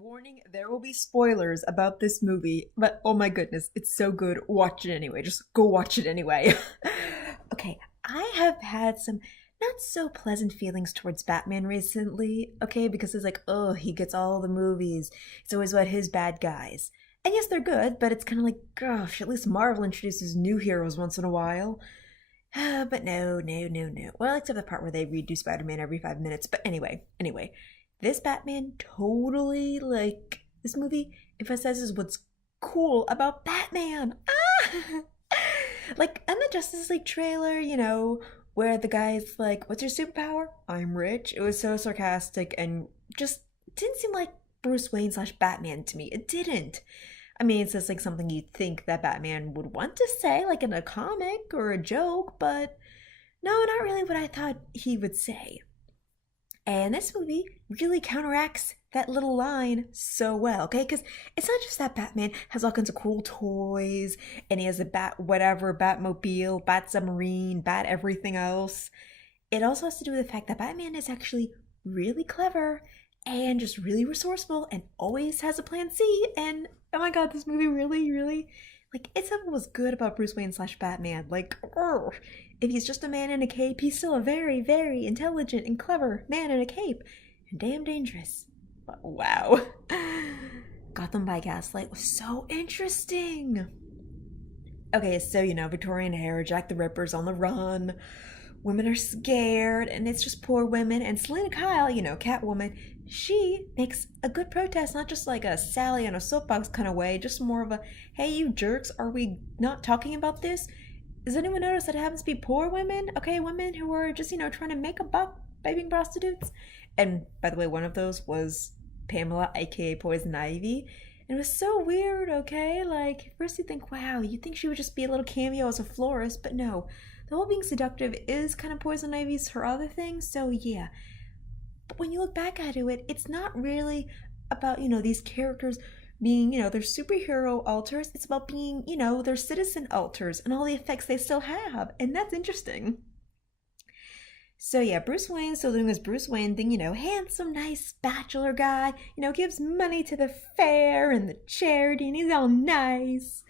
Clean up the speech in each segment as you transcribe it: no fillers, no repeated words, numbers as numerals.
Warning, there will be spoilers about this movie, but oh my goodness, it's so good. Watch it anyway. Just go watch it anyway. Okay, I have had some not so pleasant feelings towards Batman recently, okay, because it's like, oh, he gets all the movies. It's always about his bad guys. And yes, they're good, but it's kind of like, gosh, at least Marvel introduces new heroes once in a while. But no. Well, except the part where they redo Spider-Man every 5 minutes. But anyway, this Batman totally, like, this movie emphasizes what's cool about Batman. Ah! Like, in the Justice League trailer, where the guy's like, what's your superpower? I'm rich. It was so sarcastic and just didn't seem like Bruce Wayne slash Batman to me. It didn't. I mean, it's just like something you'd think that Batman would want to say, like in a comic or a joke, but no, not really what I thought he would say. And this movie really counteracts that little line so well, okay? Because it's not just that Batman has all kinds of cool toys and he has a bat whatever, Batmobile, Bat submarine, Bat everything else. It also has to do with the fact that Batman is actually really clever and just really resourceful and always has a plan C. And oh my god, this movie really, like, it's something was good about Bruce Wayne slash Batman. Like, if he's just a man in a cape, he's still a very intelligent and clever man in a cape. And damn dangerous. But wow. Gotham by Gaslight was so interesting. Okay, so, Victorian era, Jack the Ripper's on the run. Women are scared, and it's just poor women. And Selena Kyle, Catwoman, she makes a good protest, not just like a Sally on a soapbox kind of way, just more of a, hey, you jerks, are we not talking about this? Does anyone notice that it happens to be poor women? Okay, women who are just, trying to make a buck by being prostitutes. And by the way, one of those was Pamela, aka Poison Ivy. And it was so weird, okay? Like, first you think, wow, you think she would just be a little cameo as a florist, but no. The whole being seductive is kind of Poison Ivy's her other thing, so yeah. But when you look back at it, it's not really about, these characters being, their superhero alters. It's about being, their citizen alters and all the effects they still have. And that's interesting. So yeah, Bruce Wayne's still doing his Bruce Wayne thing, handsome, nice bachelor guy, gives money to the fair and the charity and he's all nice.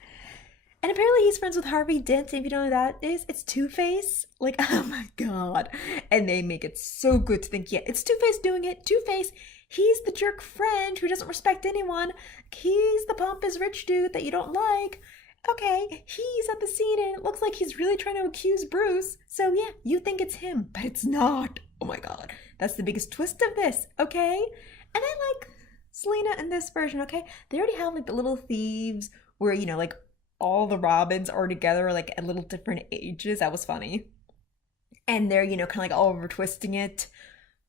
And apparently he's friends with Harvey Dent, and if you don't know who that is, it's Two-Face. Like, oh my god. And they make it so good to think, yeah, it's Two-Face doing it. Two-Face, he's the jerk friend who doesn't respect anyone. He's the pompous rich dude that you don't like. Okay, he's at the scene and it looks like he's really trying to accuse Bruce. So yeah, you think it's him, but it's not. Oh my god. That's the biggest twist of this, okay? And I like Selena in this version, okay? They already have like the little thieves where, like all the Robins are together like at little different ages. That was funny. And they're, kind of like all over twisting it.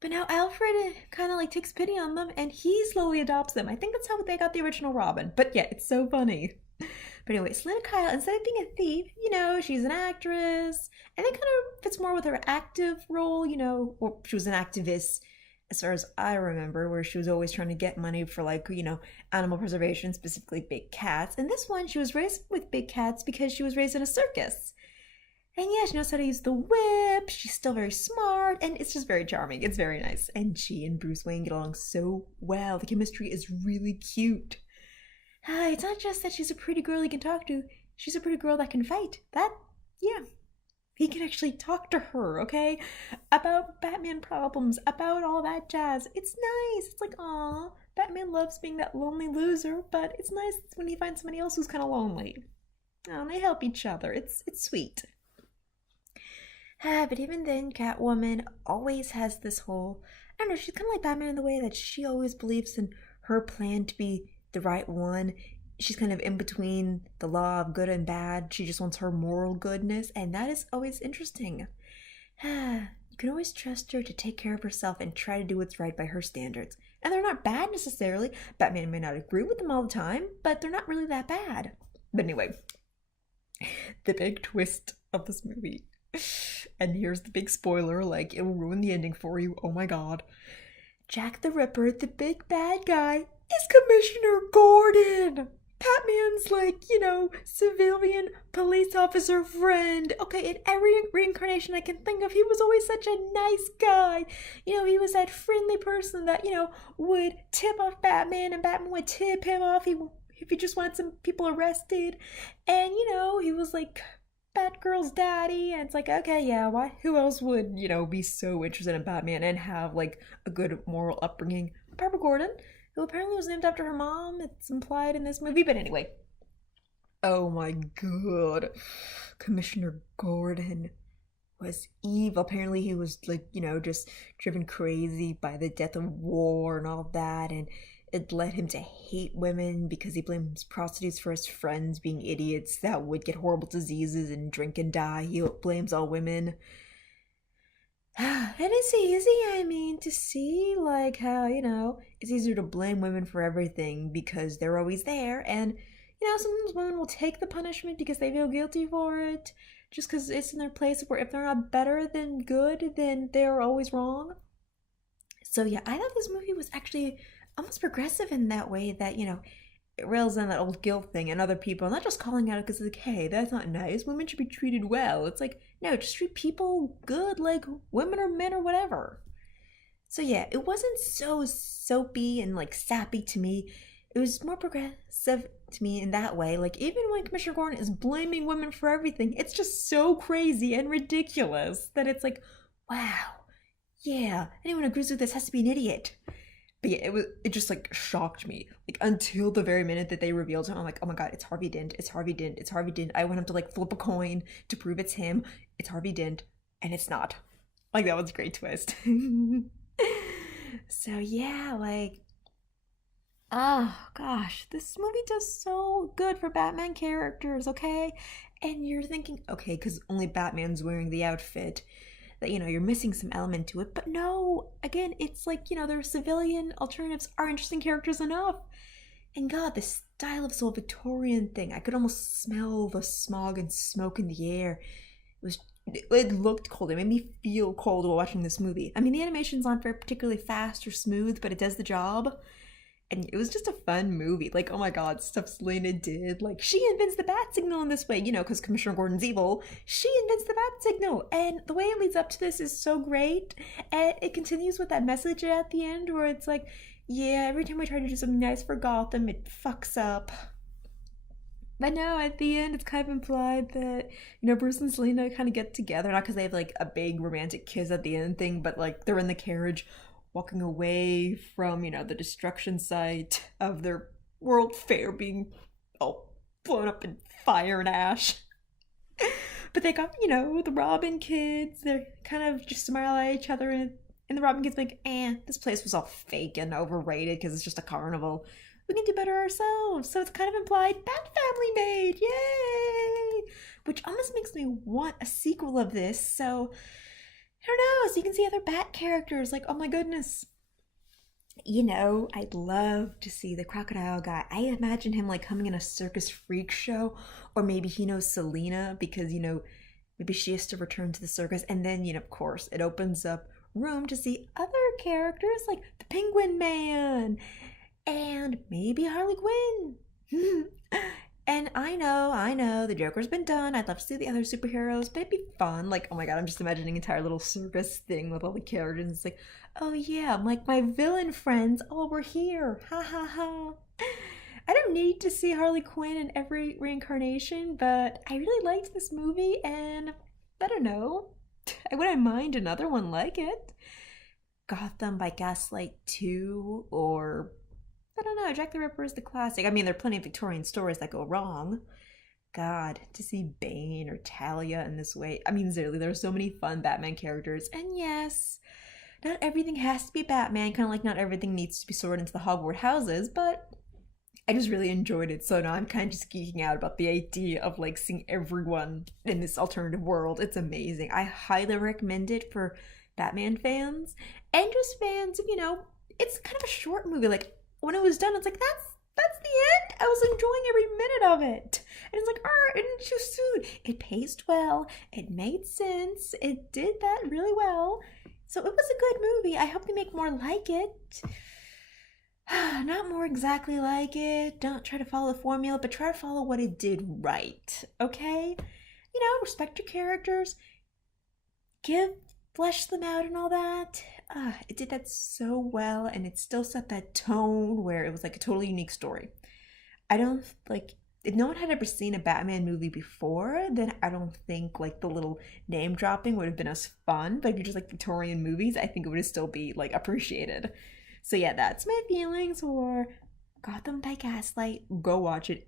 But now Alfred kind of like takes pity on them and he slowly adopts them. I think that's how they got the original Robin. But yeah, it's so funny. But anyway, Selena Kyle, instead of being a thief, she's an actress. And it kind of fits more with her active role, well, she was an activist as far as I remember, where she was always trying to get money for like, animal preservation, specifically big cats. And this one, she was raised with big cats because she was raised in a circus. And yeah, she knows how to use the whip. She's still very smart. And it's just very charming. It's very nice. And she and Bruce Wayne get along so well. The chemistry is really cute. It's not just that she's a pretty girl he can talk to. She's a pretty girl that can fight. Yeah. He can actually talk to her, okay? About Batman problems, about all that jazz. It's nice. It's like, aw, Batman loves being that lonely loser, but it's nice when he finds somebody else who's kind of lonely. Oh, and they help each other. It's sweet. But even then, Catwoman always has this whole, I don't know, she's kind of like Batman in the way that she always believes in her plan to be the right one. She's kind of in between the law of good and bad. She just wants her moral goodness, and that is always interesting. You can always trust her to take care of herself and try to do what's right by her standards. And they're not bad necessarily. Batman may not agree with them all the time, but they're not really that bad. But anyway, the big twist of this movie. And here's the big spoiler, like it will ruin the ending for you. Oh my god. Jack the Ripper, the big bad guy, is Commissioner Gordon. Batman's like, civilian police officer friend. Okay, in every reincarnation I can think of, he was always such a nice guy. He was that friendly person that, would tip off Batman and Batman would tip him off if he just wanted some people arrested. And, he was like Batgirl's daddy. And it's like, okay, yeah, why? Who else would, be so interested in Batman and have like a good moral upbringing? Barbara Gordon, who apparently was named after her mom. It's implied in this movie. But anyway, oh my god. Commissioner Gordon was evil. Apparently he was like, just driven crazy by the death of war and all that. And it led him to hate women because he blames prostitutes for his friends being idiots that would get horrible diseases and drink and die. He blames all women. And it's easy, to see, like, how, it's easier to blame women for everything because they're always there. And, sometimes women will take the punishment because they feel guilty for it, just because it's in their place where if they're not better than good, then they're always wrong. So, yeah, I thought this movie was actually almost progressive in that way that, it rails on that old guilt thing and other people, not just calling out because it's like, hey, that's not nice. Women should be treated well. It's like, no, just treat people good like women or men or whatever. So yeah, it wasn't so soapy and like sappy to me. It was more progressive to me in that way. Like even when Commissioner Gordon is blaming women for everything, it's just so crazy and ridiculous that it's like, wow, yeah, anyone who agrees with this has to be an idiot. But yeah, it just like shocked me. Like until the very minute that they revealed him, I'm like, oh my god, it's Harvey Dent, it's Harvey Dent, it's Harvey Dent. I want him to like flip a coin to prove it's him. It's Harvey Dent, and it's not. Like that was a great twist. So yeah, like oh gosh, this movie does so good for Batman characters, okay? And you're thinking, okay, because only Batman's wearing the outfit, that you're missing some element to it. But no, again, it's like their civilian alternatives are interesting characters enough. And god, the style of this whole Victorian thing, I could almost smell the smog and smoke in the air. It looked cold. It made me feel cold while watching this movie. The animation's not very particularly fast or smooth, but it does the job. And it was just a fun movie. Like, oh my god, stuff Selena did. Like, she invents the bat signal in this way, because Commissioner Gordon's evil. She invents the bat signal. And the way it leads up to this is so great. And it continues with that message at the end where it's like, yeah, every time we try to do something nice for Gotham, it fucks up. But no, at the end, it's kind of implied that, Bruce and Selena kind of get together. Not because they have, like, a big romantic kiss at the end thing, but, like, they're in the carriage walking away from, the destruction site of their World Fair being all blown up in fire and ash. But they got, the Robin kids. They're kind of just smile at each other, and the Robin kids like, this place was all fake and overrated because it's just a carnival. We can do better ourselves. So it's kind of implied Bat Family made. Yay! Which almost makes me want a sequel of this. So I don't know, so you can see other Bat characters, like, oh my goodness. I'd love to see the crocodile guy. I imagine him, like, coming in a circus freak show, or maybe he knows Selena, because, maybe she has to return to the circus, and then, of course, it opens up room to see other characters, like the Penguin Man, and maybe Harley Quinn. And I know, the Joker's been done. I'd love to see the other superheroes, but it'd be fun. Like, oh my god, I'm just imagining an entire little circus thing with all the characters. It's like, oh yeah, like my villain friends, oh, we're here. Ha ha ha. I don't need to see Harley Quinn in every reincarnation, but I really liked this movie, and I don't know. I wouldn't mind another one like it. Gotham by Gaslight 2, or I don't know, Jack the Ripper is the classic. There are plenty of Victorian stories that go wrong. God, to see Bane or Talia in this way. Seriously, there are so many fun Batman characters. And yes, not everything has to be Batman, kind of like not everything needs to be sorted into the Hogwarts houses, but I just really enjoyed it. So now I'm kind of just geeking out about the idea of like seeing everyone in this alternative world. It's amazing. I highly recommend it for Batman fans and just fans of, it's kind of a short movie. Like, when it was done, it's like, that's the end. I was enjoying every minute of it. And it's like, it didn't too soon. It paced well. It made sense. It did that really well. So it was a good movie. I hope they make more like it. Not more exactly like it. Don't try to follow the formula, but try to follow what it did right. Okay? Respect your characters, give flesh them out and all that. It did that so well, and it still set that tone where it was like a totally unique story. I don't like if no one had ever seen a Batman movie before, then I don't think like the little name dropping would have been as fun. But if you just like Victorian movies, I think it would still be like appreciated. So yeah, that's my feelings for Gotham by Gaslight. Go watch it.